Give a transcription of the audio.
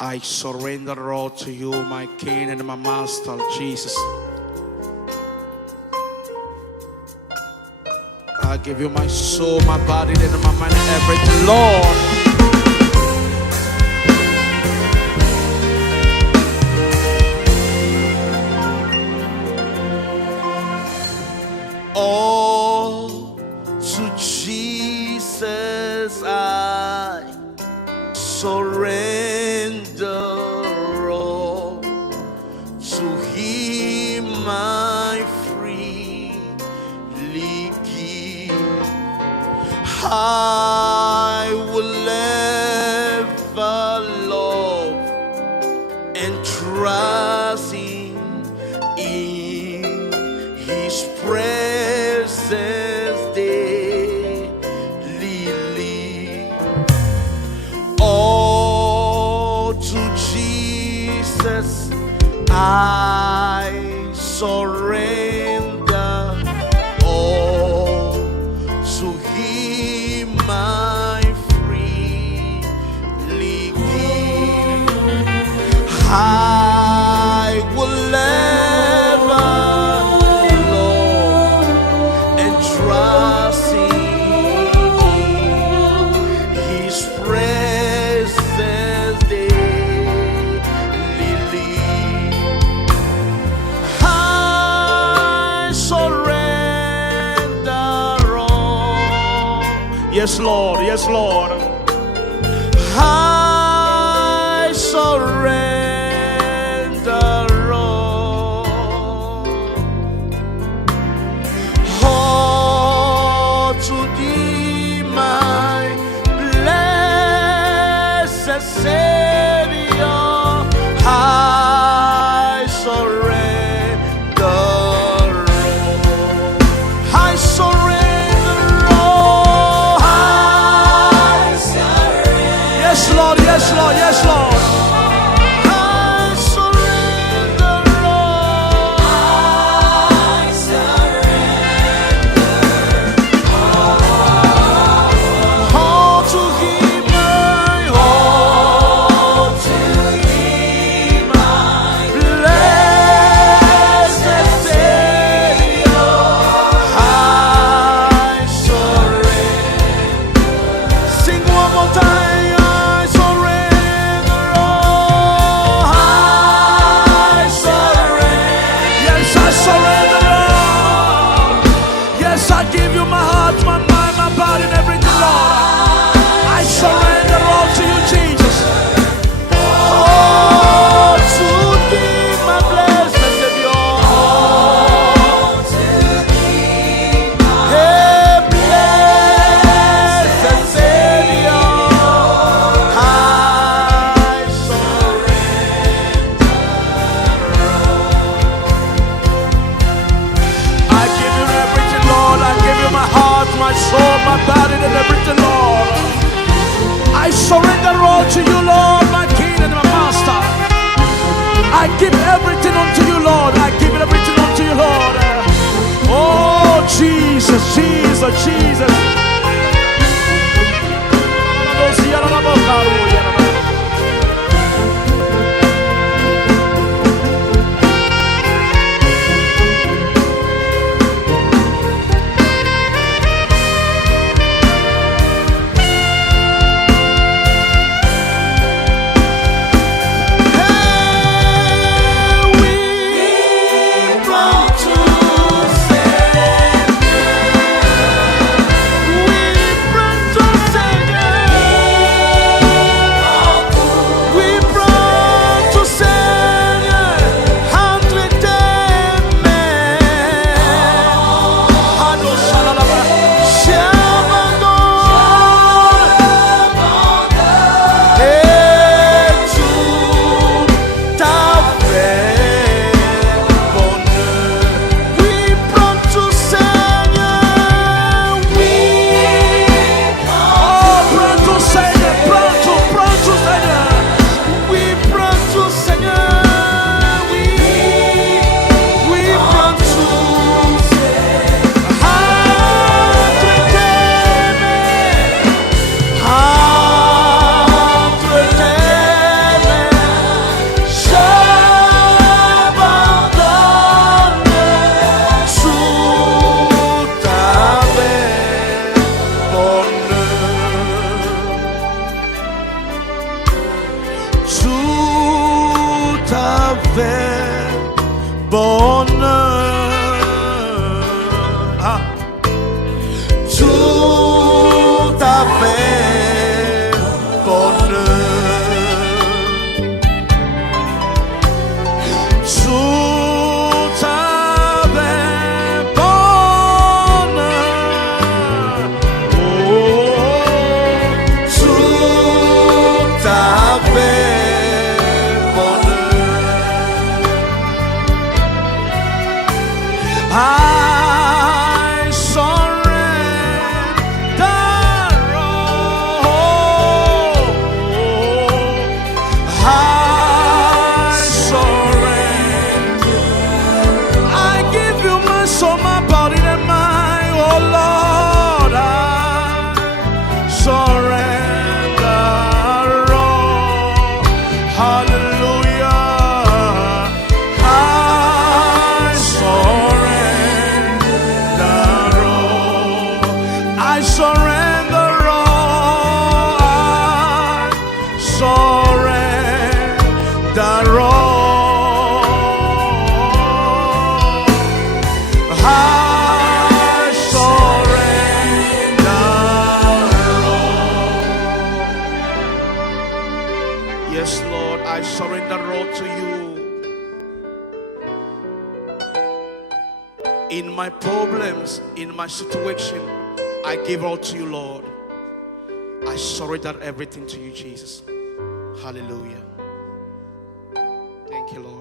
I surrender all to you, my King and my Master, Jesus. I give you my soul, my body, and my mind, everything, Lord. All to Jesus I surrender all. To Him I freely give. I will ever love and trust Him in His presence daily. All to Jesus I surrender all. To Him I freely give. I will ever love and trust in His presence daily. I surrender all. Yes, Lord. Yes, Lord. I surrender all. All to Thee, my blessed Savior. I surrender all. I surrender all. Yes, Lord. Yes, Lord. Yes, Lord. I surrender all. All to Him I all to Him my blessed Savior. I surrender. Sing one more time. I surrender all. I surrender. Yes, I surrender all. Yes, I give you my heart, my mind, my body, and everything, Lord. I surrender all to you, Jesus. All to Thee, my blessed Savior. All to Thee, hey, blessed Savior. I surrender all. I give you everything, Lord. I give you my heart, my soul, my body, and everything, Lord. I surrender all to you, Lord, my King and my Master. I give everything unto you, Lord. I give everything unto you, Lord. Oh, Jesus, Jesus, Jesus. We fait bonheur. Ah. Tout a fait bonheur. Tout a fait bonheur. Oh, tout a fait bonheur. I surrender all. I surrender. I give you my soul, my body, and mind. Oh Lord, I surrender all. Hallelujah. I surrender all. I surrender all. I surrender all. I surrender all. Yes, Lord, I surrender all to you. In my problems, in my situation, I give all to you, Lord. I surrender everything to you, Jesus. Hallelujah. Thank you, Lord.